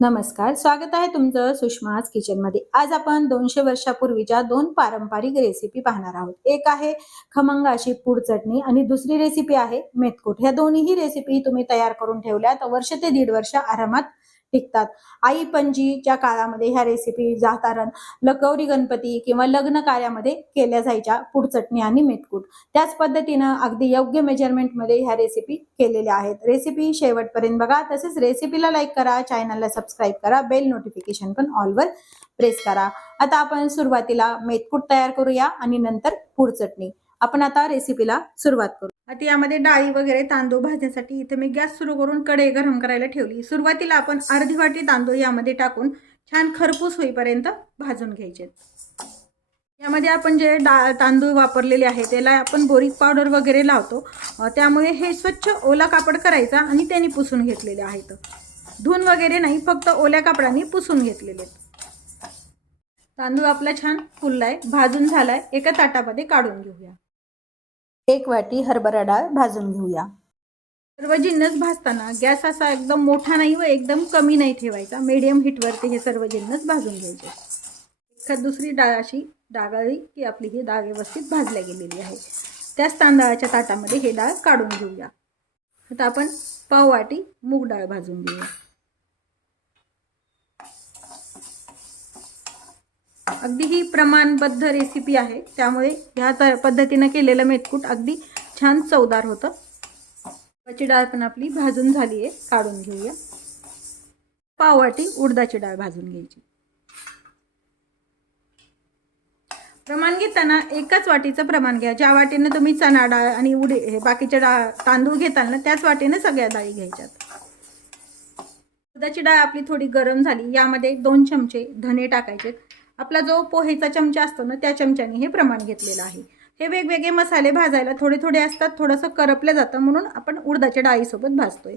नमस्कार स्वागत आहे तुमचं सुषमाज किचनमध्ये आज आपण दोनशे वर्षापूर्वीच्या दोन पारंपरिक रेसिपी पाहणार आहोत. एक आहे खमंग अशी पूड चटणी आणि दुसरी रेसिपी आहे मेथकूट. ह्या दोन्हीही रेसिपी तुम्ही तयार करून ठेवल्या तर वर्ष ते दीड वर्ष आरामात टिकतात. आई पणजीच्या काळामध्ये ह्या रेसिपी जातारण लकवरी गणपती किंवा लग्न कार्यामध्ये केल्या जायच्या पुढचटणी आणि मेथकूट त्याच पद्धतीनं अगदी योग्य मेजरमेंटमध्ये ह्या रेसिपी केलेल्या आहेत. रेसिपी शेवटपर्यंत बघा. तसेच रेसिपीला लाईक करा चॅनलला सबस्क्राईब करा बेल नोटिफिकेशन पण ऑलवर प्रेस करा. आता आपण सुरुवातीला मेथकूट तयार करूया आणि नंतर पूड चटणी आपण आता रेसिपीला सुरुवात करू. आता यामध्ये डाळी वगैरे तांदूळ भाजण्यासाठी इथे मी गॅस सुरू करून कढई गरम करायला ठेवली. सुरुवातीला आपण अर्धी वाटी तांदूळ यामध्ये टाकून छान खरपूस होईपर्यंत भाजून घ्यायचे. यामध्ये आपण जे डाळ तांदूळ वापरलेले आहे त्याला आपण बोरीक पावडर वगैरे लावतो. त्यामुळे हे स्वच्छ ओला कापड करायचा आणि त्याने पुसून घेतलेले आहेत. धुवून वगैरे नाही फक्त ओल्या कापडाने पुसून घेतलेले. आहेत तांदूळ आपला छान फुललाय भाजून झालाय. एका ताटामध्ये काढून घेऊया. एक वाटी हरभरा डाळ भाजून घेऊया. सर्व जिन्नस भाजताना गॅस असा एकदम मोठा नाही व एकदम कमी नाही ठेवायचा. मीडियम हीटवरती हे सर्व जिन्नस भाजून घ्यायचे. एखाद दुसरी डाळ अशी डागाळी की आपली ही डाळ व्यवस्थित भाजल्या गेलेली आहे. त्याच तांदळाच्या ताटामध्ये हे डाळ काढून घेऊया. आता आपण पाव वाटी मूग डाळ भाजून घेऊया. अगदी ही प्रमाणबद्ध रेसिपी आहे. त्यामुळे ह्या त- पद्धतीनं केलेलं मेथकूट अगदी छान चवदार होतं. उडदाची डाळ पण आपली भाजून झाली आहे. काढून घेऊया. पाव वाटी उडदाची डाळ भाजून घ्यायची. प्रमाण घेताना एकाच वाटीचं प्रमाण घ्या. ज्या वाटीनं तुम्ही चणा डाळ आणि उडी हे बाकीच्या डाळ तांदूळ घेताल ना त्याच वाटेनं सगळ्या डाळी घ्यायच्यात. उडदाची डाळ आपली थोडी गरम झाली. यामध्ये दोन चमचे धने टाकायचे आपला जो पोहेचा चमचा असतो ना त्या चमच्याने हे प्रमाण घेतलेलं आहे. हे वेगवेगळे मसाले भाजायला थोडे थोडे असतात थोडंसं करपलं जातं म्हणून आपण उडदाच्या डाळीसोबत भाजतोय.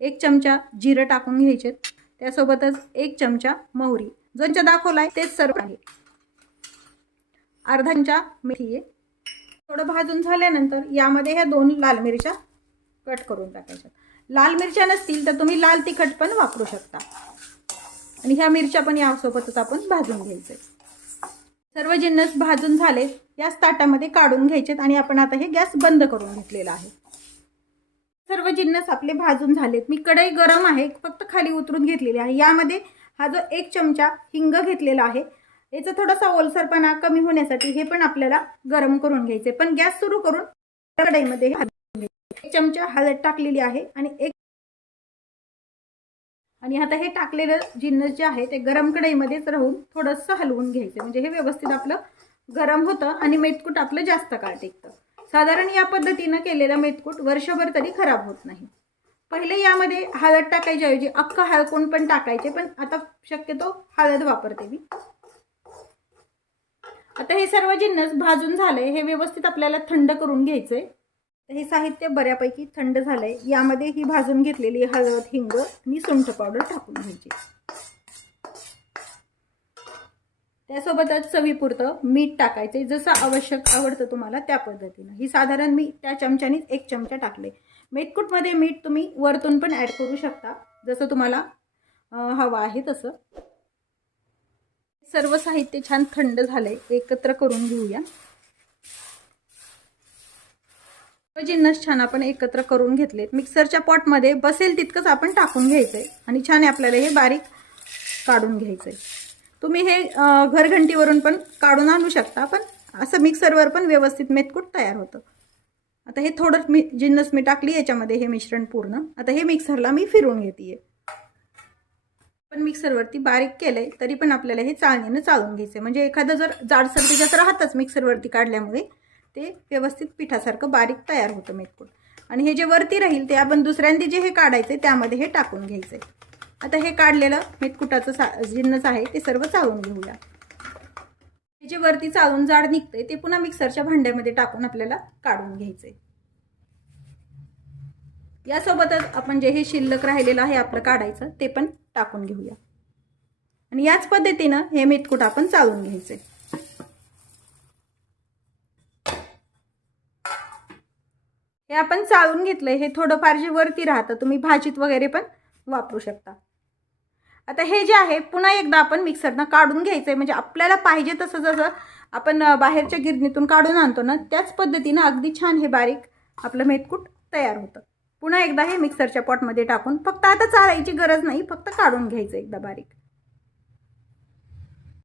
एक चमचा जिरं टाकून घ्यायचे. त्यासोबतच एक चमचा मोहरी. ज्यांच्या दाखवलाय तेच सर्व आहे. अर्धांच्या मेथी आहे. थोडं भाजून झाल्यानंतर यामध्ये ह्या दोन लाल मिरच्या कट करून टाकायच्या. लाल मिरच्या नसतील तर तुम्ही लाल तिखट पण वापरू शकता. आणि ह्या मिरच्या पण यासोबतच आपण भाजून घ्यायचे सर्व जिन्नस भाजून झाले याच ताटामध्ये काढून घ्यायचेत आणि आपण आता हे गॅस बंद करून घेतलेला आहे. सर्व जिन्नस आपले भाजून झालेत मी कढई गरम आहे फक्त खाली उतरून घेतलेली आहे. यामध्ये हा जो एक चमचा हिंग घेतलेला आहे याचा थोडासा ओलसरपणा कमी होण्यासाठी हे पण आपल्याला गरम करून घ्यायचे पण गॅस सुरू करून कढईमध्ये घ्यायचे. एक चमचा हळद टाकलेली आहे आणि एक आणि आता हे टाकलेलं जिन्नस जे आहे ते गरम कढईमध्येच राहून थोडंसं हलवून घ्यायचं. म्हणजे हे व्यवस्थित आपलं गरम होतं आणि मेथकूट आपलं जास्त काळ टिकतं. साधारण या पद्धतीनं केलेलं मेथकूट वर्षभर तरी खराब होत नाही. पहिले यामध्ये हळद टाकायच्या ऐवजी अख्खं हळकोण पण टाकायचे पण आता शक्यतो हळद वापरते मी. आता हे सर्व जिन्नस भाजून झाले हे व्यवस्थित आपल्याला थंड करून घ्यायचंय. तर हे साहित्य बऱ्यापैकी थंड झालंय. यामध्ये ही भाजून घेतलेली हळद हिंग आणि सुंठ पावडर टाकून घ्यायची. त्यासोबतच चवीपुरतं मीठ टाकायचे जसं आवश्यक आवडतं तुम्हाला त्या पद्धतीनं. ही साधारण मी त्या चमच्याने एक चमचा टाकले मेथकूटमध्ये मीठ तुम्ही वरतून पण ॲड करू शकता. जसं तुम्हाला हवं आहे तसं. सर्व साहित्य छान थंड झालंय. एकत्र करून घेऊया सर्व जिन्नस छान आपण एकत्र करून घेतलेत. मिक्सरच्या पॉटमध्ये बसेल तितकंच आपण टाकून घ्यायचं आहे आणि छान आपल्याला हे बारीक काढून घ्यायचं आहे तुम्ही हे घरघंटीवरून पण काढून आणू शकता पण असं मिक्सरवर पण व्यवस्थित मेथकूट तयार होतं. आता हे थोडं मी जिन्नस मी टाकली याच्यामध्ये हे मिश्रण पूर्ण. आता हे मिक्सरला मी फिरवून घेते पण मिक्सरवरती बारीक केलंय तरी पण आपल्याला हे चाळणीनं चाळून घ्यायचं म्हणजे एखादं जर जाडसर त्याच्यात राहतच मिक्सरवरती काढल्यामुळे. ते व्यवस्थित पिठासारखं बारीक तयार होतं मेथकूट. आणि हे जे वरती राहील ते आपण दुसऱ्यांदी जे हे काढायचे त्यामध्ये हे टाकून घ्यायचंय. आता हे काढलेलं मेथकुटाचं सा जिन्नस आहे ते सर्व चाळून घेऊया. हे जे वरती चाळून जाड निघतंय ते पुन्हा मिक्सरच्या भांड्यामध्ये टाकून आपल्याला काढून घ्यायचंय. यासोबतच आपण जे हे शिल्लक राहिलेलं आहे आपलं काढायचं ते पण टाकून घेऊया. आणि याच पद्धतीनं हे मेथकूट आपण चाळून आहे हे आपण चाळून घेतलंय. हे थोडंफार जे वरती राहतं तुम्ही भाजीत वगैरे पण वापरू शकता. आता हे जे आहे पुन्हा एकदा आपण मिक्सरनं काढून घ्यायचं आहे म्हणजे आपल्याला पाहिजे तसं जसं आपण बाहेरच्या गिरणीतून काढून आणतो ना त्याच पद्धतीनं अगदी छान हे बारीक आपलं मेथकूट तयार होतं. पुन्हा एकदा हे मिक्सरच्या पॉटमध्ये टाकून फक्त आता चाळायची गरज नाही फक्त काढून घ्यायचं एकदा बारीक.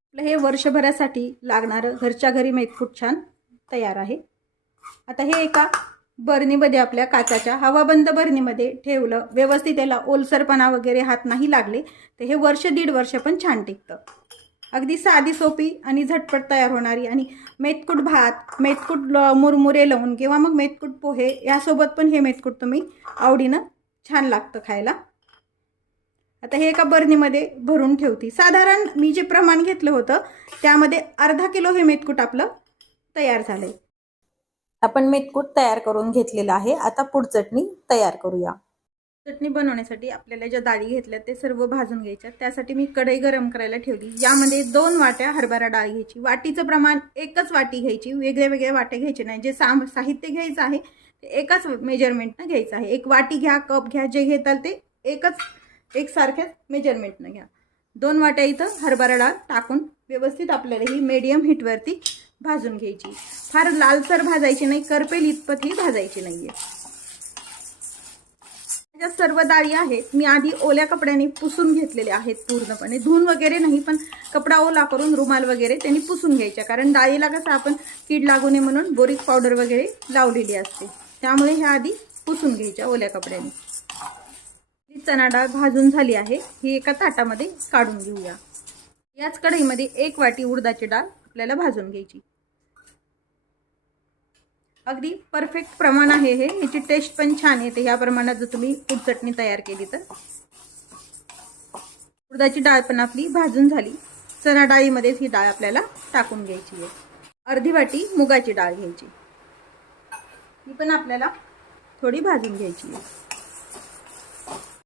आपलं हे वर्षभरासाठी लागणारं घरच्या घरी मेथकूट छान तयार आहे. आता हे एका बरणीमध्ये आपल्या काचाच्या हवाबंद बरणीमध्ये ठेवलं. व्यवस्थित याला ओलसरपणा वगैरे हात नाही लागले तर हे वर्ष दीड वर्ष पण छान टिकतं. अगदी साधी सोपी आणि झटपट तयार होणारी आणि मेथकूट भात मेथकूट ल- मुरमुरे लावून किंवा मग मेथकूट पोहे यासोबत पण हे मेथकूट तुम्ही आवडीनं छान लागतं खायला. आता हे एका बरणीमध्ये भरून ठेवती. साधारण मी जे प्रमाण घेतलं होतं त्यामध्ये अर्धा किलो हे मेथकूट आपलं तयार झालं आहे आपण मेथकूट तयार करून घेतलेलं आहे. आता पुढचटणी तयार करूया. चटणी बनवण्यासाठी आपल्याला ज्या डाळी घेतल्या ते सर्व भाजून घ्यायच्या. त्यासाठी मी कढई गरम करायला ठेवली. यामध्ये दोन वाट्या हरभरा डाळ घ्यायची. वाटीचं प्रमाण एकच वाटी घ्यायची. वेगळ्या वेगळ्या वाट्या घ्यायचे नाही. जे साम साहित्य घ्यायचं आहे ते एकाच मेजरमेंटनं घ्यायचं आहे. एक वाटी घ्या कप घ्या जे घेताल ते एकच एकसारख्याच मेजरमेंटनं घ्या. दोन वाट्या इथं हरभरा डाळ टाकून व्यवस्थित आपल्याला ही मीडियम हीटवरती भाजून घ्यायची. फार लालसर भाजायची नाही करपेल इतपत ही भाजायची नाहीये. ज्या सर्व डाळी आहेत मी आधी ओल्या कपड्याने पुसून घेतलेल्या आहेत पूर्णपणे. धुवून वगैरे नाही पण कपडा ओला करून रुमाल वगैरे त्यांनी पुसून घ्यायच्या. कारण डाळीला कसं आपण कीड लागू नये म्हणून बोरिक पावडर वगैरे लावलेली असते. त्यामुळे ह्या आधी पुसून घ्यायच्या ओल्या कपड्याने. ही चणा डाळ भाजून झाली आहे ही एका ताटामध्ये काढून घेऊया. याच कढईमध्ये एक वाटी उडदाची डाळ आपल्याला भाजून घ्यायची. अगदी परफेक्ट प्रमाण आहे हे. याची टेस्ट पण छान येते ह्या प्रमाणात जर तुम्ही फूड चटणी तयार केली तर. उडदाची डाळ पण आपली भाजून झाली. चणा डाळीमध्येच ही डाळ आपल्याला टाकून घ्यायची आहे. अर्धी वाटी मुगाची डाळ घ्यायची. ही पण आपल्याला थोडी भाजून घ्यायची आहे.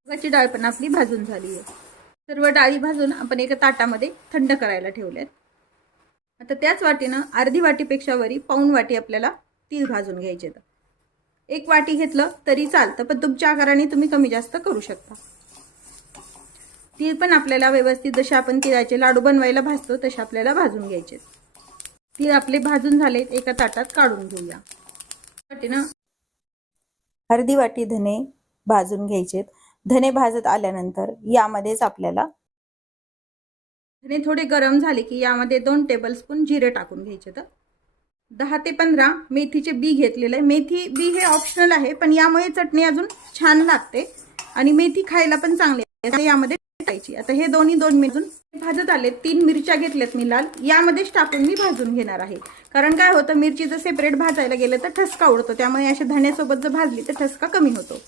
मुगाची डाळ पण आपली भाजून झाली आहे. सर्व डाळी भाजून आपण एका ताटामध्ये थंड करायला ठेवल्यात. आता त्याच वाटीनं अर्धी वाटीपेक्षा वरी पाऊन वाटी आपल्याला तीळ भाजून घ्यायचे तर. एक वाटी घेतलं तरी चालतं पण तुमच्या आकाराने तुम्ही कमी जास्त करू शकता. तीळ पण आपल्याला व्यवस्थित जसे आपण तिळाचे लाडू बनवायला भाजतो तसे आपल्याला भाजून घ्यायचे. तीळ आपले भाजून झालेत एका ताटात काढून घेऊया. वाटीनं अर्धी वाटी धने भाजून घ्यायचेत धने भाजत आल्यानंतर यामध्येच आपल्याला धने थोडे गरम झाले की यामध्ये दोन टेबलस्पून जिरे टाकून घ्यायचे तर. दहा ते पंधरा मेथीचे बी घेतलेले आहे. मेथी बी हे ऑप्शनल आहे पण यामुळे चटणी अजून छान लागते आणि मेथी खायला पण चांगली आहे. यामध्ये टाकायची. आता हे दोन्ही दोन मिरचून भाजत आले तीन मिरच्या घेतल्यात मी लाल. यामध्येच टाकून मी भाजून घेणार आहे. कारण काय होतं मिरची जर सेपरेट भाजायला गेलं तर ठसका उडतो. त्यामुळे अशा धण्यासोबत जर भाजली तर ठसका कमी होतो.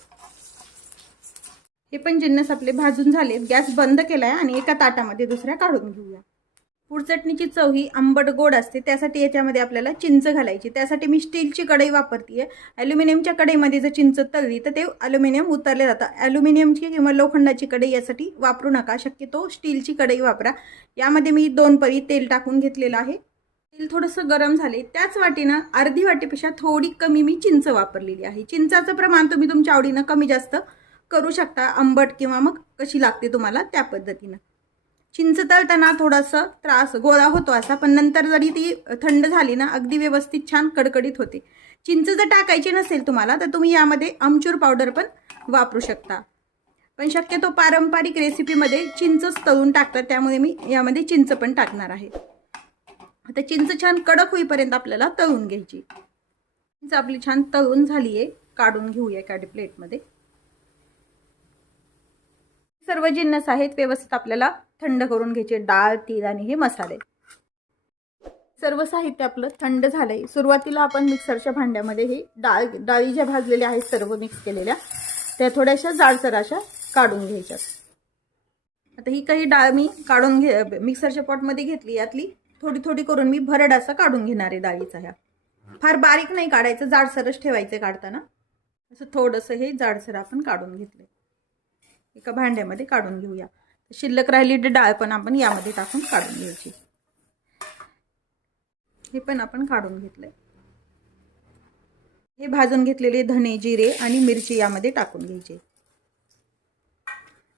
हे पण जिन्नस आपले भाजून झालेत. गॅस बंद केलाय आणि एका ताटामध्ये दुसऱ्या काढून घेऊया. पुड चटणीची चव ही आंबट गोड असते. त्यासाठी याच्यामध्ये आपल्याला चिंच घालायची. त्यासाठी मी स्टीलची कढई वापरते ॲल्युमिनियमच्या कढईमध्ये जर चिंच तळली तर ते ॲल्युमिनियम उतरले जातं. ॲल्युमिनियमची किंवा लोखंडाची कढई यासाठी वापरू नका. शक्यतो स्टीलची कढई वापरा. यामध्ये मी दोन परी तेल टाकून घेतलेलं आहे. तेल थोडंसं गरम झाले त्याच वाटीनं अर्धी वाटीपेक्षा थोडी कमी मी चिंच वापरलेली आहे. चिंचाचं प्रमाण तुम्ही तुमच्या आवडीनं कमी जास्त करू शकता. आंबट किंवा मग कशी लागते तुम्हाला त्या पद्धतीनं. चिंच तळताना थोडासा त्रास गोळा होतो असा पण नंतर जरी ती थंड झाली ना अगदी व्यवस्थित छान कडकडीत होते. चिंच जर टाकायची नसेल तुम्हाला तर तुम्ही यामध्ये आमचूर पावडर पण वापरू शकता. पण शक्यतो पारंपरिक रेसिपीमध्ये चिंचच तळून टाकतात त्यामुळे मी यामध्ये चिंच पण टाकणार आहे. आता चिंच छान कडक होईपर्यंत आपल्याला तळून घ्यायची. चिंच आपली छान तळून झाली आहे काढून घेऊया एका प्लेटमध्ये. सर्व जिन्नस आहेत व्यवस्थित आपल्याला थंड करून घ्यायचे डाळ तीळ आणि हे मसाले. सर्व साहित्य आपलं थंड झालंय. सुरुवातीला आपण मिक्सरच्या भांड्यामध्ये हे डाळ डाळी ज्या भाजलेल्या आहेत सर्व मिक्स केलेल्या. त्या थोड्याशा जाडसर अशा काढून घ्यायच्या आता ही काही डाळ मी काढून घे मिक्सरच्या पॉटमध्ये घेतली. यातली थोडी थोडी करून मी भरड असं काढून घेणार आहे डाळीचा ह्या. फार बारीक नाही काढायचं जाडसरच ठेवायचं काढताना. असं थोडंसं हे जाडसर आपण काढून घेतले एका भांड्यामध्ये काढून घेऊया. शिल्लक राहिली डाळ पण आपण यामध्ये टाकून काढून घ्यायची. हे पण आपण काढून घेतलंय. हे भाजून घेतलेले धने जिरे आणि मिरची यामध्ये टाकून घ्यायचे.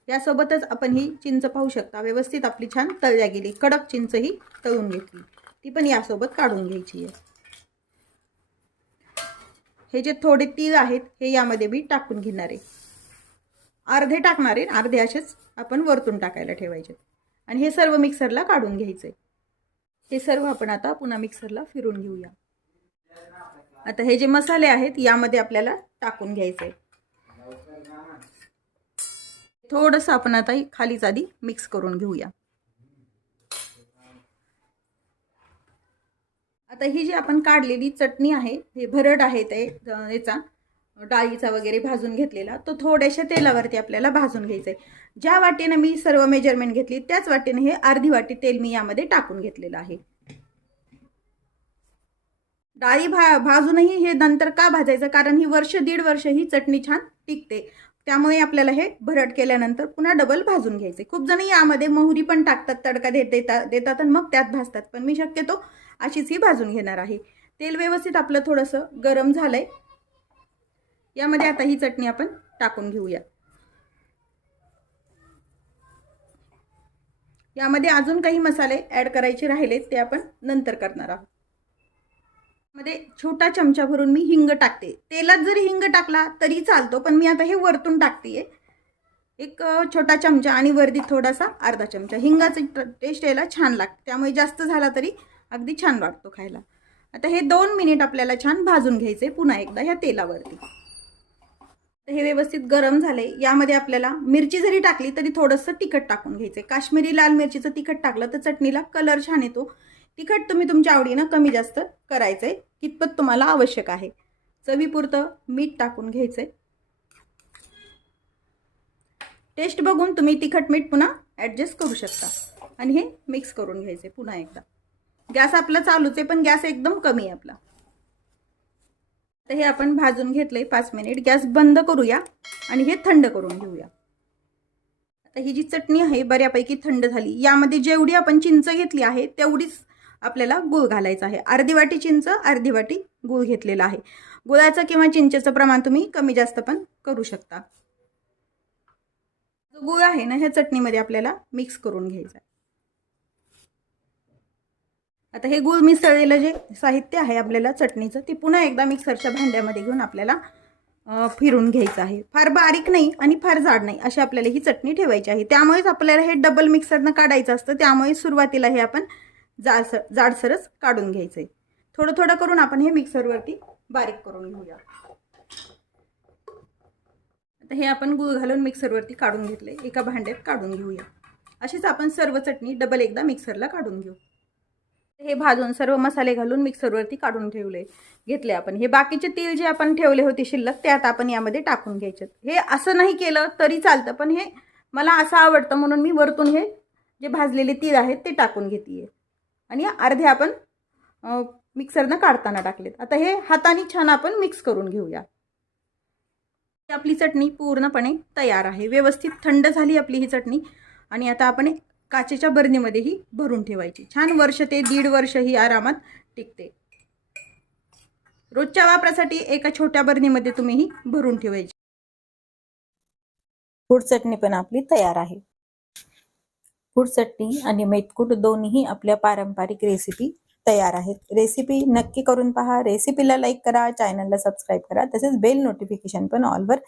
यासोबतच आपण ही चिंच पाहू शकता. व्यवस्थित आपली छान तळल्या गेली. कडक चिंच ही तळून घेतली. ती पण यासोबत काढून घ्यायची आहे. हे जे थोडे तीळ आहेत हे यामध्ये मी टाकून घेणार आहे. अर्धे टाकणार आहे अर्धे असेच आपण वरतून टाकायला ठेवायचे. आणि हे सर्व मिक्सरला काढून घ्यायचे. हे सर्व आपण आता पुन्हा मिक्सरला फिरून घेऊया. आता हे जे मसाले आहेत यामध्ये आपल्याला टाकून घ्यायचे. थोडंसं आपण आता खालीच आधी मिक्स करून घेऊया. आता ही जी आपण काढलेली चटणी आहे हे भरड आहे ते याचा डाळीचा वगैरे भाजून घेतलेला तो थोड्याशा तेलावरती आपल्याला भाजून घ्यायचा आहे ज्या वाटेनं मी सर्व मेजरमेंट घेतली त्याच वाटेनं हे अर्धी वाटी तेल मी यामध्ये टाकून घेतलेलं आहे. डाळी भा भाजूनही हे नंतर का भाजायचं? कारण ही वर्ष दीड वर्ष ही चटणी छान टिकते. त्यामुळे आपल्याला हे भरट केल्यानंतर पुन्हा डबल भाजून घ्यायचे खूप जण यामध्ये मोहरी पण टाकतात तडका देत देतात देतात आणि मग त्यात भाजतात. पण मी शक्यतो अशीच ही भाजून घेणार आहे. तेल व्यवस्थित आपलं थोडंसं गरम झालंय. यामध्ये आता ही चटणी आपण टाकून घेऊया. यामध्ये अजून काही मसाले ॲड करायचे राहिले ते आपण नंतर करणार आहोत. मध्ये छोटा चमचा भरून मी हिंग टाकते. तेलात जरी हिंग टाकला तरी चालतो पण मी आता हे वरतून टाकते एक छोटा चमचा आणि वरती थोडासा अर्धा चमचा. हिंगाची टेस्ट यायला छान लागते. त्यामुळे जास्त झाला तरी अगदी छान वाटतो खायला. आता हे दोन मिनिट आपल्याला छान भाजून घ्यायचे पुन्हा एकदा ह्या तेलावरती. हे व्यवस्थित गरम झाले यामध्ये आपल्याला मिरची जरी टाकली तरी थोडंसं तिखट टाकून घ्यायचं काश्मीरी लाल मिरचीचं तिखट टाकलं तर चटणीला कलर छान येतो. तिखट तुम्ही तुमच्या आवडीनं कमी जास्त करायचं आहे कितपत तुम्हाला आवश्यक आहे. चवीपुरतं मीठ टाकून घ्यायचंय. टेस्ट बघून तुम्ही तिखट मीठ पुन्हा ॲडजस्ट करू शकता. आणि हे मिक्स करून घ्यायचे पुन्हा एकदा. गॅस आपला चालूच आहे पण गॅस एकदम कमी आहे आपला. तर हे आपण भाजून घेतलंय पाच मिनिट. गॅस बंद करूया आणि हे थंड करून घेऊया. आता ही जी चटणी आहे बऱ्यापैकी थंड झाली. यामध्ये जेवढी आपण चिंच घेतली आहे तेवढीच आपल्याला गूळ घालायचा आहे. अर्धी वाटी चिंच अर्धी वाटी गूळ घेतलेला आहे. गुळाचं किंवा चिंचेचं प्रमाण तुम्ही कमी जास्त पण करू शकता. जो गूळ आहे ना ह्या चटणीमध्ये आपल्याला मिक्स करून घ्यायचा आहे. आता हे गूळ मिसळलेलं जे साहित्य आहे आपल्याला चटणीचं ते पुन्हा एकदा मिक्सरच्या भांड्यामध्ये घेऊन आपल्याला फिरून घ्यायचं आहे. फार बारीक नाही आणि फार जाड नाही अशी आपल्याला ही चटणी ठेवायची आहे. त्यामुळेच आपल्याला हे डबल मिक्सरनं काढायचं असतं. त्यामुळे सुरुवातीला हे आपण जाडसर जाडसरच काढून घ्यायचं आहे थोडं थोडं करून आपण हे मिक्सरवरती बारीक करून घेऊया. आता हे आपण गूळ घालून मिक्सरवरती काढून घेतले एका भांड्यात काढून घेऊया. अशीच आपण सर्व चटणी डबल एकदा मिक्सरला काढून घेऊ. हे भाजून सर्व मसाले घालून मिक्सरवरती काढून ठेवले घेतले आपण. हे बाकीचे तेल जे आपण ठेवले होते शिल्लक ते आता आपण यामध्ये टाकून घ्यायचे. हे असं नाही केलं तरी चालतं पण हे मला असं आवडतं म्हणून मी वरतून हे जे भाजलेले तीळ आहेत ते टाकून घेते आणि अर्धे आपण मिक्सरनं काढताना टाकलेत. आता हे हाताने छान आपण मिक्स करून घेऊया. आपली चटणी पूर्णपणे तयार आहे. व्यवस्थित थंड झाली आपली ही चटणी. आणि आता आपण काचेच्या बरणीमध्ये ही भरून ठेवायची. छान वर्ष ते दीड वर्ष ही आरामात टिकते. रोजच्या वापरासाठी एका छोट्या बरणीमध्ये तुम्ही ही भरून ठेवायची. फूड चटणी पण आपली तयार आहे. फूड चटणी आणि मेथकूट दोन्ही आपल्या पारंपरिक रेसिपी तयार आहेत. रेसिपी नक्की करून पहा. रेसिपीला लाईक करा चॅनलला सबस्क्राईब करा. तसेच बेल नोटिफिकेशन पण ऑलवर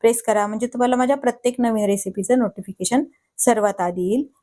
प्रेस करा. म्हणजे तुम्हाला माझ्या प्रत्येक नवीन रेसिपीचं नोटिफिकेशन सर्वात आधी येईल.